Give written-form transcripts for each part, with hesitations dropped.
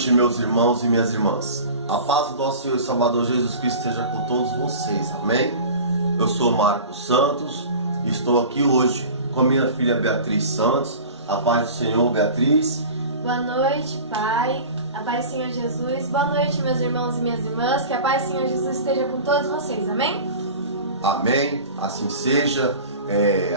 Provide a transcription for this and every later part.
noite, meus irmãos e minhas irmãs. A paz do nosso Senhor e Salvador Jesus Cristo esteja com todos vocês, amém? Eu sou Marcos Santos e estou aqui hoje com a minha filha Beatriz Santos. A paz do Senhor, Beatriz. Boa noite, Pai. A paz do Senhor Jesus. Boa noite, meus irmãos e minhas irmãs. Que a paz do Senhor Jesus esteja com todos vocês, amém? Amém, assim seja.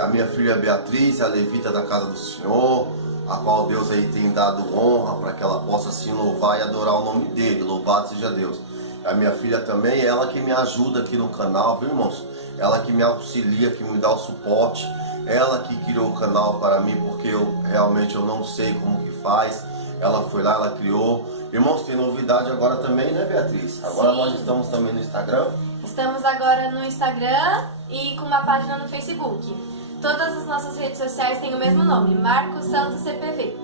A minha filha Beatriz é a levita da casa do Senhor, a qual Deus aí tem dado honra para que ela possa assim louvar e adorar o nome dele. Louvado seja Deus. A minha filha também, ela que me ajuda aqui no canal, viu, irmãos? Ela que me auxilia, que me dá o suporte. Ela que criou o canal para mim, porque eu realmente não sei como que faz. Ela foi lá, ela criou. Irmãos, tem novidade agora também, né, Beatriz? Agora Sim. Nós estamos também no Instagram. Estamos agora no Instagram e com uma página no Facebook. Todas as nossas redes sociais têm o mesmo nome, Marcos Santos CPV.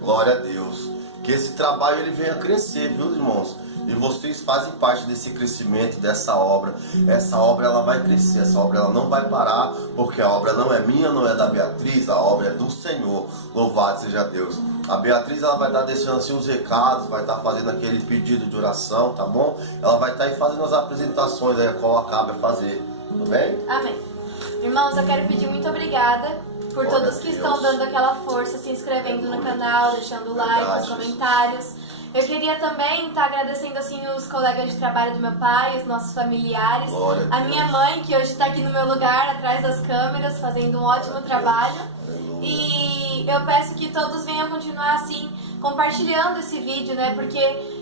Glória a Deus. Que esse trabalho ele venha crescer, viu, irmãos? E vocês fazem parte desse crescimento, dessa obra. Essa obra ela vai crescer, essa obra ela não vai parar, porque a obra não é minha, não é da Beatriz, a obra é do Senhor. Louvado seja Deus. A Beatriz ela vai estar deixando assim os recados, vai estar fazendo aquele pedido de oração, tá bom? Ela vai estar aí fazendo as apresentações aí, a qual acaba de fazer, tudo bem? Amém. Irmãos, eu quero pedir muito obrigada por Glória todos a que Deus. estão dando aquela força, se inscrevendo no canal, deixando like, os Verdade. comentários. Eu queria também estar agradecendo assim os colegas de trabalho do meu pai, os nossos familiares, Glória a a minha mãe que hoje está aqui no meu lugar, atrás das câmeras, fazendo um ótimo trabalho. E eu peço que todos venham continuar assim, compartilhando esse vídeo, né? Porque,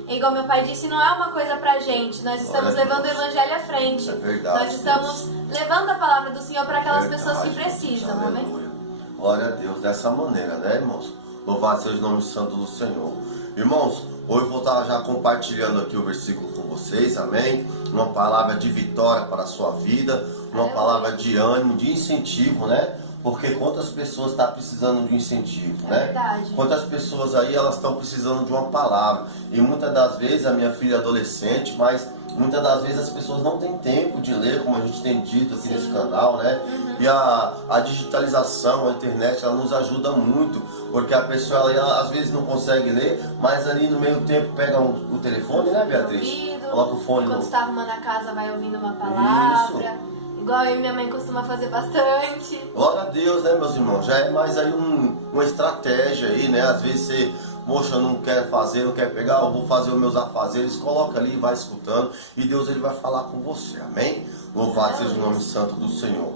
igual meu pai disse, não é uma coisa pra gente. Nós estamos Glória a levando o Deus. evangelho à frente. É verdade, Nós estamos levando a palavra do Senhor para aquelas pessoas que Verdade, precisam, aleluia. amém? Glória a Deus, dessa maneira, né, irmãos? Louvado seja o nome santo do Senhor. Irmãos, hoje eu vou estar já compartilhando aqui o versículo com vocês, amém? Uma palavra de vitória para a sua vida, uma palavra de ânimo, de incentivo, né? Porque quantas pessoas estão precisando de um incentivo, né? Verdade. Quantas pessoas aí elas estão precisando de uma palavra. E muitas das vezes, a minha filha é adolescente, mas muitas das vezes as pessoas não têm tempo de ler, como a gente tem dito aqui nesse canal, né? E a digitalização, a internet, ela nos ajuda muito, porque a pessoa ela, às vezes não consegue ler, mas ali no meio tempo pega o telefone, né, Beatriz? Ouvido, Coloca o fone quando no... está arrumando a casa, vai ouvindo uma palavra. Igual eu e minha mãe costuma fazer bastante. Glória a Deus, né, meus irmãos? Já é mais aí uma estratégia aí, né? Às vezes você, moxa, não quer fazer, não quer pegar, eu vou fazer os meus afazeres, coloca ali e vai escutando, e Deus ele vai falar com você, amém? Louvado seja o nome santo do Senhor.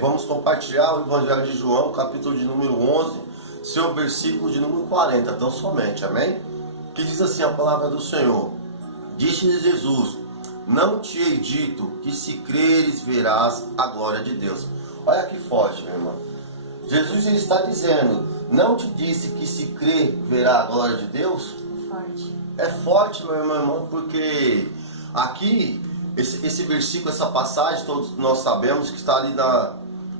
Vamos compartilhar o Evangelho de João, capítulo de número 11, seu versículo de número 40, tão somente, amém? Que diz assim a palavra do Senhor: Disse-lhe Jesus: Não te hei dito que se creres verás a glória de Deus. Olha que forte, meu irmão. Jesus ele está dizendo: Não te disse que se crer verá a glória de Deus? Forte. É forte, meu irmão, porque aqui, esse versículo, essa passagem, todos nós sabemos que está ali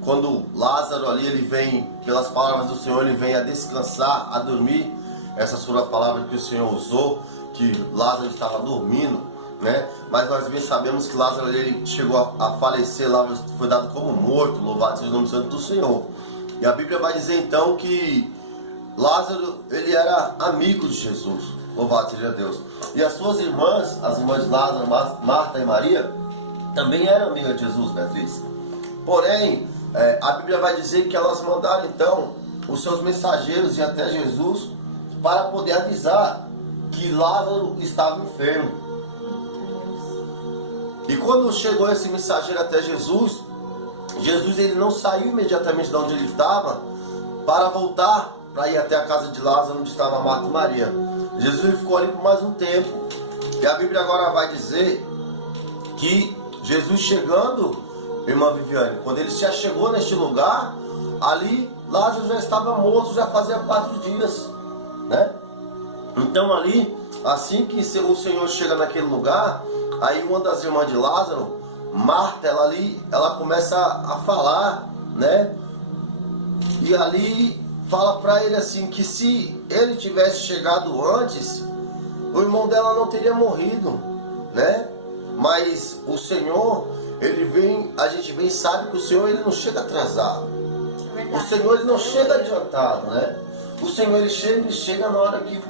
quando Lázaro ali, ele vem, pelas palavras do Senhor, ele vem a descansar, a dormir. Essas foram as palavras que o Senhor usou, que Lázaro estava dormindo, né? Mas nós bem sabemos que Lázaro ele chegou a falecer, Lázaro foi dado como morto, louvado seja o nome santo do Senhor. E a Bíblia vai dizer então que Lázaro ele era amigo de Jesus, louvado seja Deus. E as suas irmãs, as irmãs de Lázaro, Marta e Maria, também eram amigas de Jesus, Beatriz. Porém, a Bíblia vai dizer que elas mandaram então os seus mensageiros ir até Jesus para poder avisar que Lázaro estava enfermo. E quando chegou esse mensageiro até Jesus, Jesus ele não saiu imediatamente de onde ele estava para voltar para ir até a casa de Lázaro, onde estava Marta e Maria. Jesus ele ficou ali por mais um tempo. E a Bíblia agora vai dizer que Jesus chegando, irmã Viviane, quando ele já chegou neste lugar, ali Lázaro já estava morto, já fazia 4 dias, né? Então ali, assim que o Senhor chega naquele lugar, aí uma das irmãs de Lázaro, Marta, ela começa a falar, né? E ali fala para ele assim, que se ele tivesse chegado antes, o irmão dela não teria morrido, né? Mas o Senhor, ele vem, a gente bem sabe que o Senhor ele não chega atrasado. O Senhor ele não chega adiantado, né? O Senhor ele chega na hora que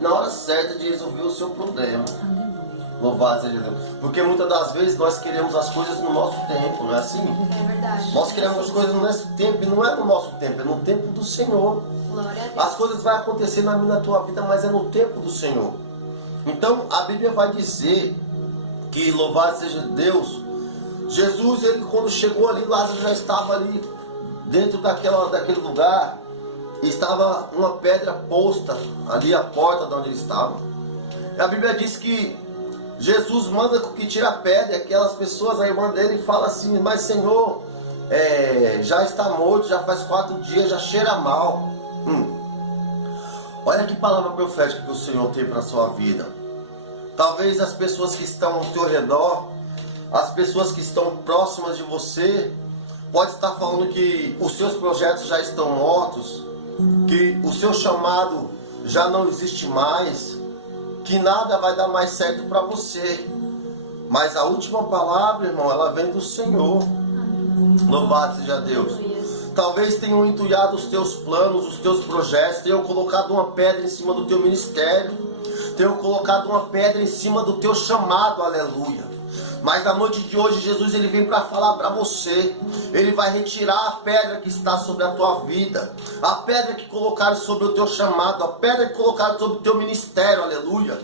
na hora certa de resolver o seu problema. Louvado seja Deus. Porque muitas das vezes nós queremos as coisas no nosso tempo, não é assim? É verdade. Nós queremos as coisas no nosso tempo, e não é no nosso tempo, é no tempo do Senhor. Glória a Deus. As coisas vão acontecer na minha, na tua vida, mas é no tempo do Senhor. Então a Bíblia vai dizer que, louvado seja Deus, Jesus, ele quando chegou ali, Lázaro já estava ali dentro daquele lugar, e estava uma pedra posta ali à porta de onde ele estava. E a Bíblia diz que Jesus manda que tire a pedra, e aquelas pessoas, a irmã dele fala assim, mas Senhor, já está morto, já faz 4 dias, já cheira mal. Olha que palavra profética que o Senhor tem para a sua vida. Talvez as pessoas que estão ao teu redor, as pessoas que estão próximas de você, pode estar falando que os seus projetos já estão mortos, que o seu chamado já não existe mais, que nada vai dar mais certo para você. Mas a última palavra, irmão, ela vem do Senhor. Louvado seja Deus. Talvez tenham entulhado os teus planos, os teus projetos, tenham colocado uma pedra em cima do teu ministério, tenham colocado uma pedra em cima do teu chamado, aleluia. Mas na noite de hoje, Jesus, ele vem para falar para você. Ele vai retirar a pedra que está sobre a tua vida, a pedra que colocaram sobre o teu chamado, a pedra que colocaram sobre o teu ministério, aleluia.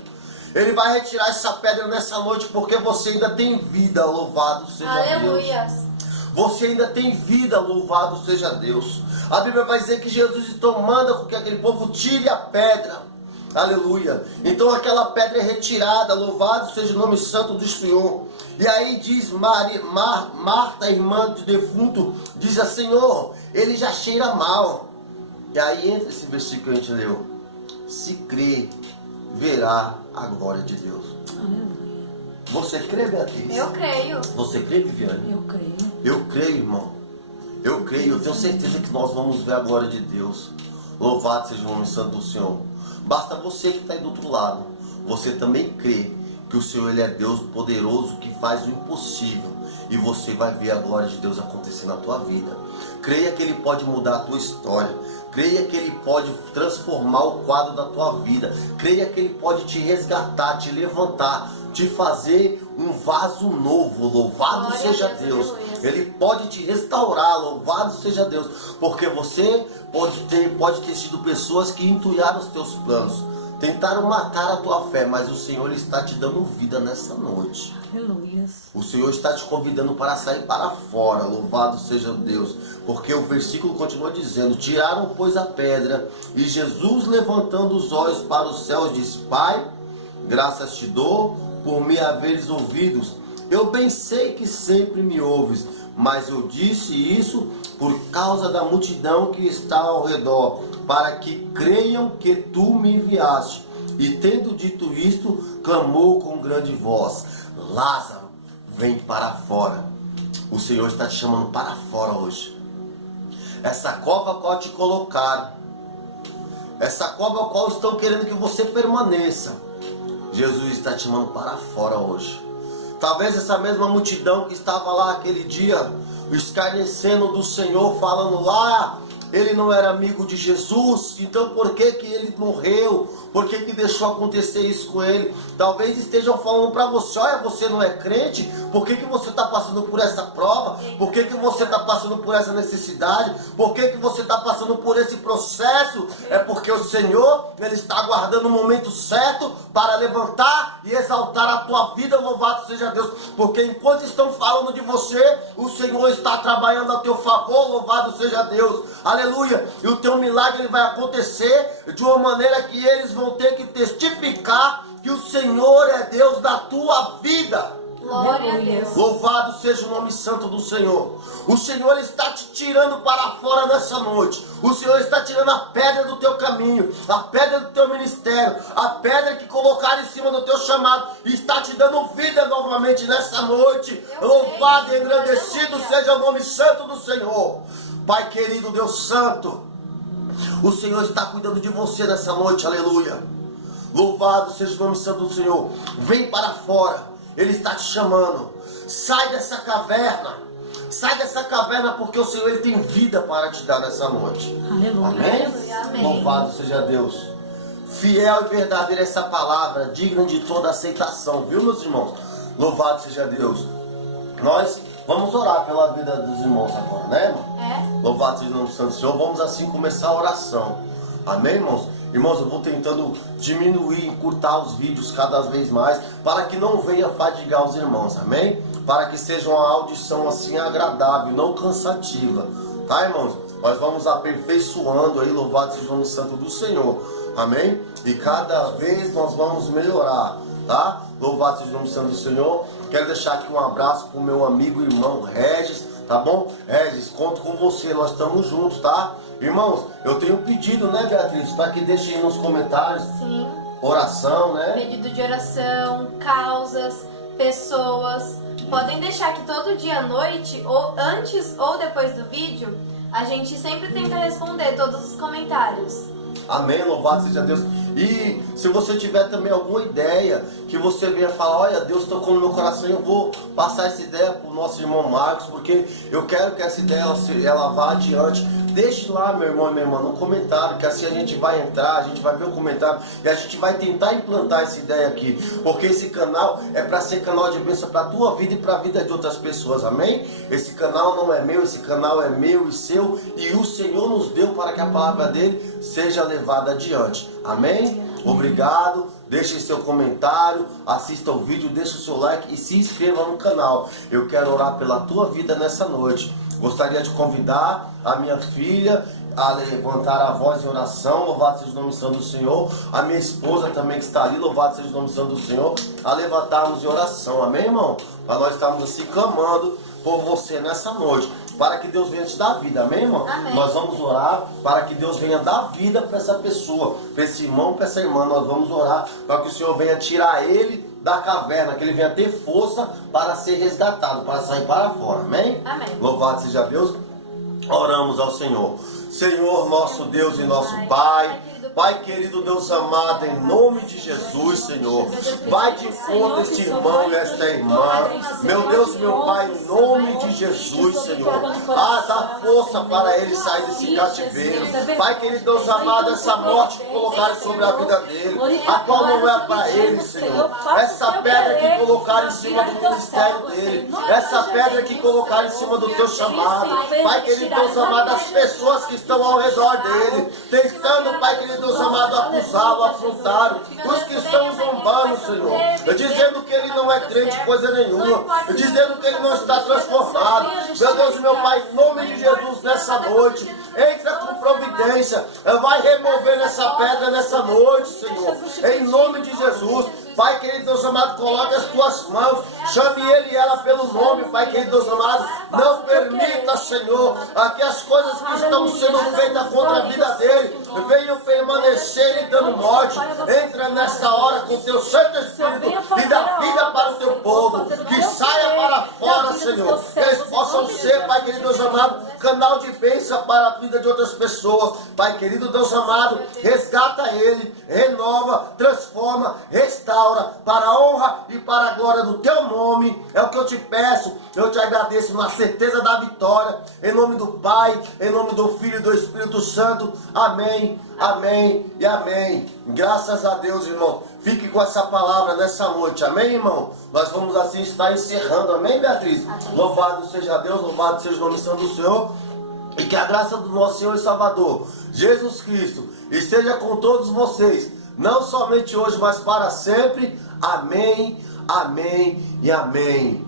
Ele vai retirar essa pedra nessa noite, porque você ainda tem vida, louvado seja Aleluia. Deus. Você ainda tem vida, louvado seja Deus. A Bíblia vai dizer que Jesus então manda com que aquele povo tire a pedra. Aleluia. Então aquela pedra é retirada, louvado seja o nome santo do Senhor. E aí diz Marta, irmã do defunto, diz a Senhor, ele já cheira mal. E aí entra esse versículo que a gente leu. Se crê, verá a glória de Deus. Aleluia. Você crê, Beatriz? Eu creio. Você crê, Viviane? Eu creio. Eu creio, irmão. Eu creio, eu tenho certeza que nós vamos ver a glória de Deus. Louvado seja o nome santo do Senhor. Basta você que está aí do outro lado. Você também crê que o Senhor, ele é Deus poderoso que faz o impossível. E você vai ver a glória de Deus acontecer na tua vida. Creia que ele pode mudar a tua história. Creia que ele pode transformar o quadro da tua vida. Creia que ele pode te resgatar, te levantar, te fazer um vaso novo. Louvado Glória seja a Deus, Deus. aleluia. Ele pode te restaurar. Louvado seja Deus. Porque você pode ter sido pessoas que entulharam os teus planos, tentaram matar a tua fé, mas o Senhor está te dando vida nessa noite. Aleluia. O Senhor está te convidando para sair para fora. Louvado seja Deus. Porque o versículo continua dizendo: tiraram, pois, a pedra, e Jesus, levantando os olhos para os céus, disse: Pai, graças te dou por me haveres ouvidos. Eu bem sei que sempre me ouves, mas eu disse isso por causa da multidão que está ao redor, para que creiam que tu me enviaste. E tendo dito isto, clamou com grande voz: Lázaro, vem para fora. O Senhor está te chamando para fora hoje. Essa cova a qual te colocaram, essa cova a qual estão querendo que você permaneça, Jesus está te chamando para fora hoje. Talvez essa mesma multidão que estava lá aquele dia, escarnecendo do Senhor, falando lá, ele não era amigo de Jesus, então por que que ele morreu? Por que que deixou acontecer isso com ele? Talvez estejam falando para você: olha, você não é crente, por que que você está passando por essa prova? Por que que você está passando por essa necessidade? Por que que você está passando por esse processo? É porque o Senhor, ele está aguardando o momento certo para levantar e exaltar a tua vida. Louvado seja Deus, porque enquanto estão falando de você, o Senhor está trabalhando a teu favor. Louvado seja Deus, aleluia. E o teu milagre, ele vai acontecer de uma maneira que eles vão ter que testificar que o Senhor é Deus da tua vida. Glória a Deus. Louvado seja o nome santo do Senhor. O Senhor está te tirando para fora nessa noite. O Senhor está tirando a pedra do teu caminho, a pedra do teu ministério, a pedra que colocaram em cima do teu chamado, e está te dando vida novamente nessa noite. Louvado e engrandecido seja o nome santo do Senhor. Pai querido, Deus santo, o Senhor está cuidando de você nessa noite, aleluia. Louvado seja o nome santo do Senhor. Vem para fora. Ele está te chamando. Sai dessa caverna. Sai dessa caverna, porque o Senhor, ele tem vida para te dar nessa noite. Aleluia. Amém? Aleluia, amém. Louvado seja Deus. fiel e verdadeira essa palavra, digna de toda aceitação, viu, meus irmãos? Louvado seja Deus. Nós vamos orar pela vida dos irmãos agora, né, irmão? Louvado seja o nome do Santo Senhor. Vamos assim começar a oração. Amém, irmãos? Irmãos, eu vou tentando diminuir, encurtar os vídeos cada vez mais, para que não venha fadigar os irmãos, amém? Para que seja uma audição assim agradável, não cansativa, tá, irmãos? Nós vamos aperfeiçoando aí, louvado seja o nome santo do Senhor, amém? E cada vez nós vamos melhorar, tá? Louvado seja o nome santo do Senhor. Quero deixar aqui um abraço pro meu amigo e irmão Regis, tá bom? Regis, conto com você, nós estamos juntos, tá? Irmãos, eu tenho pedido, né, Beatriz, para que deixem nos comentários. Sim. Oração, né? Pedido de oração, causas, pessoas. Podem deixar que todo dia à noite, ou antes ou depois do vídeo, a gente sempre tenta responder todos os comentários. Amém, louvado seja Deus. E se você tiver também alguma ideia, que você venha falar, olha, Deus tocou no meu coração, eu vou passar essa ideia para o nosso irmão Marcos, porque eu quero que essa ideia ela vá adiante. Deixe lá, meu irmão e minha irmã, no comentário, que assim a gente vai entrar, a gente vai ver o comentário e a gente vai tentar implantar essa ideia aqui, porque esse canal é para ser canal de bênção para a tua vida e para a vida de outras pessoas, amém? Esse canal não é meu, esse canal é meu e seu, e o Senhor nos deu para que a palavra dele seja levada adiante, amém? Obrigado, deixe seu comentário, assista o vídeo, deixe o seu like e se inscreva no canal. Eu quero orar pela tua vida nessa noite. Gostaria de convidar a minha filha a levantar a voz em oração, louvado seja o nome santo do Senhor. A minha esposa também que está ali, louvado seja o nome santo do Senhor, a levantarmos em oração, amém, irmão? Para nós estarmos assim clamando por você nessa noite, para que Deus venha te dar vida, amém, irmão? Amém. Nós vamos orar para que Deus venha dar vida para essa pessoa, para esse irmão, para essa irmã. Nós vamos orar para que o Senhor venha tirar ele da caverna, que ele venha ter força para ser resgatado, para sair para fora, amém? Amém. Louvado seja Deus. Oramos ao Senhor. Senhor, nosso Deus e nosso Pai, Pai querido, Deus amado, em nome de Jesus, Senhor, vai de encontro este irmão e esta irmã, meu Deus, meu Pai, em nome de Jesus, Senhor, dá força para ele sair desse cativeiro, Pai querido, Deus amado, essa morte que colocaram sobre a vida dele, a qual não é para ele, Senhor, essa pedra que colocaram em cima do ministério dele, essa pedra que colocaram em cima do teu chamado, Pai querido, Deus amado, as pessoas que estão ao redor dele, tentando, Pai querido, Deus amado, acusá-lo, afrontá-lo, os que estão zombando, Senhor, dizendo que ele não é crente coisa nenhuma, dizendo que ele não está transformado. Meu Deus, meu Pai, em nome de Jesus, nessa noite, entra com providência, vai remover essa pedra nessa noite, Senhor, em nome de Jesus. Pai querido, Deus amado, coloque as tuas mãos, chame ele e ela pelo nome, Pai querido, Deus amado, não permita, Senhor, que as coisas que estão sendo feitas contra a vida dele venham permanecer lhe dando morte. Entra nessa hora com o teu Santo Espírito e dá vida para o teu povo, que saia para fora, Senhor, que eles possam ser, Pai querido, Deus amado, canal de bênção para a vida de outras pessoas. Pai querido, Deus amado, resgata ele, renova, transforma, restaura, para a honra e para a glória do teu nome. É o que eu te peço, eu te agradeço na certeza da vitória, em nome do Pai, em nome do Filho e do Espírito Santo. Amém, amém e amém. Graças a Deus, irmão. Fique com essa palavra nessa noite, amém, irmão? Nós vamos assim estar encerrando, amém, Beatriz? Amém. Louvado seja Deus, louvado seja o nome santo do Senhor. E que a graça do nosso Senhor e Salvador, Jesus Cristo, esteja com todos vocês, não somente hoje, mas para sempre. Amém, amém e amém.